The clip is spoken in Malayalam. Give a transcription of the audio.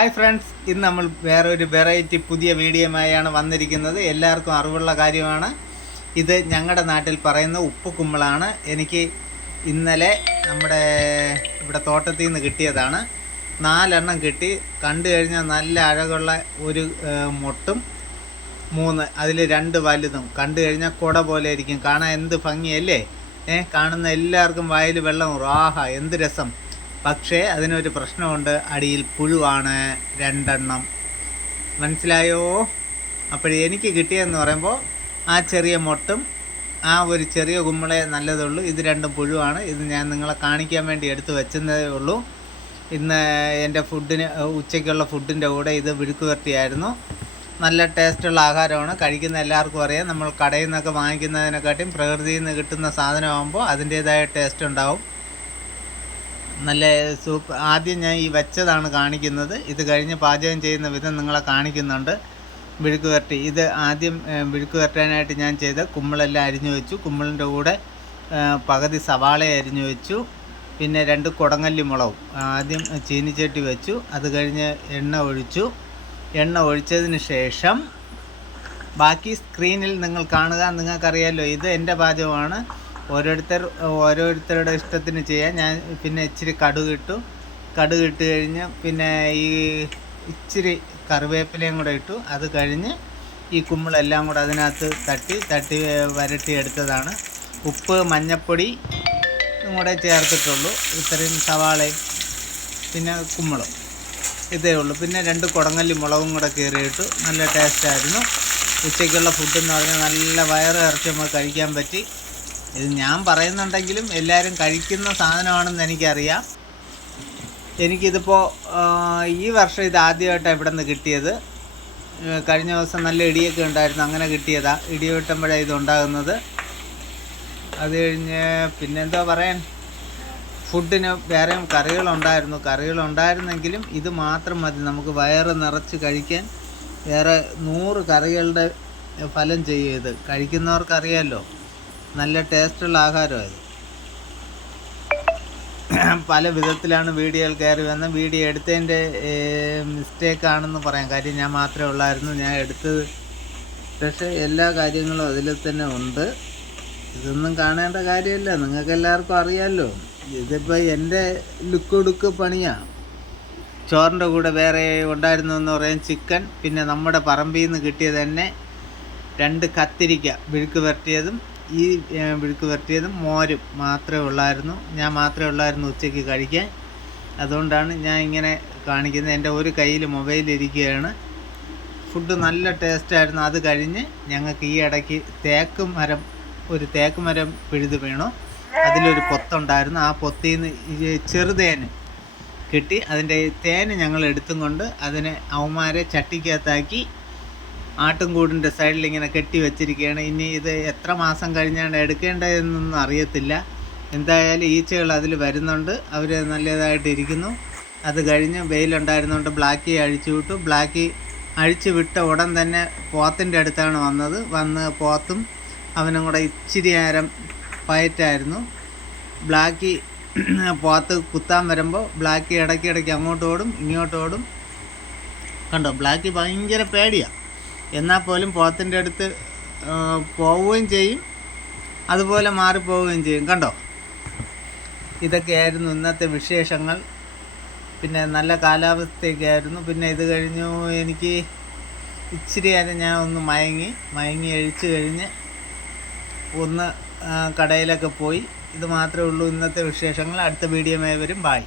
ഹായ് ഫ്രണ്ട്സ് ഇന്ന് നമ്മൾ വേറെ ഒരു വെറൈറ്റി പുതിയ വീഡിയോയുമായാണ് വന്നിരിക്കുന്നത്. എല്ലാവർക്കും അറിവുള്ള കാര്യമാണ്. ഇത് ഞങ്ങളുടെ നാട്ടിൽ പറയുന്ന ഉപ്പ് കുമ്പളാണ്. എനിക്ക് ഇന്നലെ നമ്മുടെ ഇവിടെ തോട്ടത്തിൽ നിന്ന് കിട്ടിയതാണ്. നാലെണ്ണം കിട്ടി. കണ്ടു കഴിഞ്ഞാൽ നല്ല അഴകുള്ള ഒരു മുട്ടും. മൂന്ന് അതിൽ രണ്ട് വലുതും. കണ്ടു കഴിഞ്ഞാൽ കുട പോലെ ഇരിക്കും. കാണാൻ എന്ത് ഭംഗിയല്ലേ? ഏ കാണുന്ന എല്ലാവർക്കും വായിൽ വെള്ളം ആഹാ എന്ത് രസം. പക്ഷേ അതിനൊരു പ്രശ്നമുണ്ട്. അടിയിൽ പുഴുവാണ് രണ്ടെണ്ണം. മനസ്സിലായോ? അപ്പോൾ എനിക്ക് കിട്ടിയെന്ന് പറയുമ്പോൾ ആ ചെറിയ മൊട്ടും ആ ഒരു ചെറിയ കുമ്പളെ നല്ലതുള്ളൂ. ഇത് രണ്ടും പുഴുവാണ്. ഇത് ഞാൻ നിങ്ങളെ കാണിക്കാൻ വേണ്ടി എടുത്തു വെച്ചതേ ഉള്ളൂ. ഇന്ന് എന്റെ ഫുഡിന് ഉച്ചയ്ക്കുള്ള ഫുഡിന്റെ കൂടെ ഇത് വിഴുക്ക് വരട്ടിയായിരുന്നു. നല്ല ടേസ്റ്റുള്ള ആഹാരമാണ്. കഴിക്കുന്ന എല്ലാവർക്കും അറിയാം. നമ്മൾ കടയിൽ നിന്നൊക്കെ വാങ്ങിക്കുന്നതിനെക്കാട്ടിയും പ്രകൃതിയിൽ നിന്ന് കിട്ടുന്ന സാധനമാകുമ്പോൾ അതിന്റേതായ ടേസ്റ്റ് ഉണ്ടാവും. നല്ല സൂപ്പ് ആദ്യം ഞാൻ ഈ വെച്ചതാണ് കാണിക്കുന്നത്. ഇത് കഴിഞ്ഞ് പാചകം ചെയ്യുന്ന വിധം നിങ്ങളെ കാണിക്കുന്നുണ്ട്. വിഴുക്ക് വരട്ടി. ഇത് ആദ്യം വിഴുക്ക് വരട്ടാനായിട്ട് ഞാൻ ചെയ്ത കുമ്പിളെല്ലാം അരിഞ്ഞു വെച്ചു. കുമ്പിളിന്റെ കൂടെ പകുതി സവാള അരിഞ്ഞു വെച്ചു. പിന്നെ രണ്ട് കുടങ്ങല്ലി മുളകും ആദ്യം ചീനിച്ചട്ടി വെച്ചു. അത് കഴിഞ്ഞ് എണ്ണ ഒഴിച്ചു. എണ്ണ ഒഴിച്ചതിന് ശേഷം ബാക്കി സ്ക്രീനിൽ നിങ്ങൾ കാണുക. നിങ്ങൾക്കറിയാമല്ലോ ഇത് എന്റെ പാചകമാണ്. ഓരോരുത്തർ ഓരോരുത്തരുടെ ഇഷ്ടത്തിന് ചെയ്യാം. ഞാൻ പിന്നെ ഇച്ചിരി കടുക് ഇട്ടു. കടുക് ഇട്ട് കഴിഞ്ഞ് പിന്നെ ഈ ഇച്ചിരി കറിവേപ്പിലയും കൂടെ ഇട്ടു. അത് കഴിഞ്ഞ് ഈ കുമ്പിളെല്ലാം കൂടെ അതിനകത്ത് തട്ടി തട്ടി വരട്ടി എടുത്തതാണ്. ഉപ്പ് മഞ്ഞപ്പൊടി കൂടെ ചേർത്തിട്ടുള്ളൂ. ഇത്രയും സവാളയും പിന്നെ കുമ്പളം. ഇതേ ഉള്ളൂ. പിന്നെ രണ്ട് കുടങ്ങല്ലി മുളകും കൂടെ കീറിയിട്ടു. നല്ല ടേസ്റ്റായിരുന്നു ഉച്ചയ്ക്കുള്ള ഫുഡ് എന്ന് പറഞ്ഞാൽ നല്ല വയറ് ഇറച്ചി നമുക്ക് കഴിക്കാൻ പറ്റി. ഇത് ഞാൻ പറയുന്നുണ്ടെങ്കിലും എല്ലാവരും കഴിക്കുന്ന സാധനമാണെന്ന് എനിക്കറിയാം. എനിക്കിതിപ്പോൾ ഈ വർഷം ഇത് ആദ്യമായിട്ടാണ് ഇവിടെ നിന്ന് കിട്ടിയത് കഴിഞ്ഞ ദിവസം നല്ല ഇടിയൊക്കെ ഉണ്ടായിരുന്നു. അങ്ങനെ കിട്ടിയതാ. ഇടി വെട്ടുമ്പോഴാണ് ഇത് ഉണ്ടാകുന്നത്. അത് കഴിഞ്ഞ് പിന്നെന്തോ പറയാൻ? ഫുഡിന് വേറെ കറികളുണ്ടായിരുന്നു. കറികളുണ്ടായിരുന്നെങ്കിലും ഇത് മാത്രം മതി. നമുക്ക് വയറ് നിറച്ച് കഴിക്കാൻ വേറെ നൂറ് കറികളുടെ ഫലം ചെയ്യും ഇത്. കഴിക്കുന്നവർക്കറിയാമല്ലോ നല്ല ടേസ്റ്റുള്ള ആഹാരമായത് പല വിധത്തിലാണ് വീഡിയോകൾ കയറി വന്ന് വീഡിയോ എടുത്തതിന്റെ മിസ്റ്റേക്ക് ആണെന്ന് പറയാം. കാര്യം ഞാൻ മാത്രമേ ഉള്ളായിരുന്നു. ഞാൻ എടുത്തത്. പക്ഷേ എല്ലാ കാര്യങ്ങളും അതിൽ തന്നെ ഉണ്ട്. ഇതൊന്നും കാണേണ്ട കാര്യമില്ല. നിങ്ങൾക്ക് എല്ലാവർക്കും അറിയാമല്ലോ ഇതിപ്പോൾ എന്റെ ലുക്ക് ലുക്ക് പണിയാണ് ചോറിന്റെ കൂടെ വേറെ ഉണ്ടായിരുന്നു എന്ന് പറയാൻ ചിക്കൻ പിന്നെ നമ്മുടെ പറമ്പിൽ നിന്ന് കിട്ടിയത് തന്നെ രണ്ട് കത്തിരിക്ക വിഴുക്ക് വരട്ടിയതും ഈ വിഴുക്ക് വരട്ടിയതും മോരും മാത്രമേ ഉള്ളായിരുന്നു. ഞാൻ മാത്രമേ ഉള്ളായിരുന്നു ഉച്ചയ്ക്ക് കഴിക്കാൻ. അതുകൊണ്ടാണ് ഞാൻ ഇങ്ങനെ കാണിക്കുന്നത്. എന്റെ ഒരു കയ്യിൽ മൊബൈൽ ഇരിക്കുകയാണ് ഫുഡ് നല്ല ടേസ്റ്റായിരുന്നു. അത് കഴിഞ്ഞ് ഞങ്ങൾക്ക് ഈ ഇടയ്ക്ക് തേക്ക് മരം ഒരു തേക്ക് മരം പിഴുത് വീണു. അതിലൊരു പൊത്തുണ്ടായിരുന്നു. ആ പൊത്തിൽ നിന്ന് ചെറുതേൻ കിട്ടി. അതിന്റെ തേന് ഞങ്ങൾ എടുത്തും കൊണ്ട് അതിനെ അവന്മാരെ ചട്ടിക്കകത്താക്കി ആട്ടുംകൂടിന്റെ സൈഡിൽ ഇങ്ങനെ കെട്ടി വെച്ചിരിക്കുകയാണ് ഇനി ഇത് എത്ര മാസം കഴിഞ്ഞാണ് എടുക്കേണ്ടതെന്നൊന്നും അറിയത്തില്ല. എന്തായാലും ഈച്ചകൾ അതിൽ വരുന്നുണ്ട്. അവർ നല്ലതായിട്ടിരിക്കുന്നു അത് കഴിഞ്ഞ് വെയിലുണ്ടായിരുന്നുകൊണ്ട് ബ്ലാക്കി അഴിച്ചു വിട്ടു. ബ്ലാക്കി അഴിച്ചു വിട്ട ഉടൻ തന്നെ പോത്തിന്റെ അടുത്താണ് വന്നത്. വന്ന് പോത്തും അവനും കൂടെ ഇച്ചിരി നേരം ഫയറ്റായിരുന്നു ബ്ലാക്കി പോത്ത് കുത്താൻ വരുമ്പോൾ ബ്ലാക്കി ഇടയ്ക്കിടയ്ക്ക് ഇടയ്ക്ക് അങ്ങോട്ട് ഓടും ഇങ്ങോട്ട് ഓടും. കണ്ടോ? ബ്ലാക്കി ഭയങ്കര പേടിയാണ് എന്നാൽ പോലും പോത്തിന്റെ അടുത്ത് പോവുകയും ചെയ്യും. അതുപോലെ മാറിപ്പോവുകയും ചെയ്യും. കണ്ടോ? ഇതൊക്കെയായിരുന്നു ഇന്നത്തെ വിശേഷങ്ങൾ. പിന്നെ നല്ല കാലാവസ്ഥയൊക്കെ ആയിരുന്നു പിന്നെ ഇത് കഴിഞ്ഞു എനിക്ക് ഇച്ചിരി നേരം ഞാൻ ഒന്ന് മയങ്ങി മയങ്ങി അഴിച്ചു കഴിഞ്ഞ് ഒന്ന് കടയിലൊക്കെ പോയി. ഇത് മാത്രമേ ഉള്ളൂ ഇന്നത്തെ വിശേഷങ്ങൾ. അടുത്ത വീഡിയോ വരും. ബായ്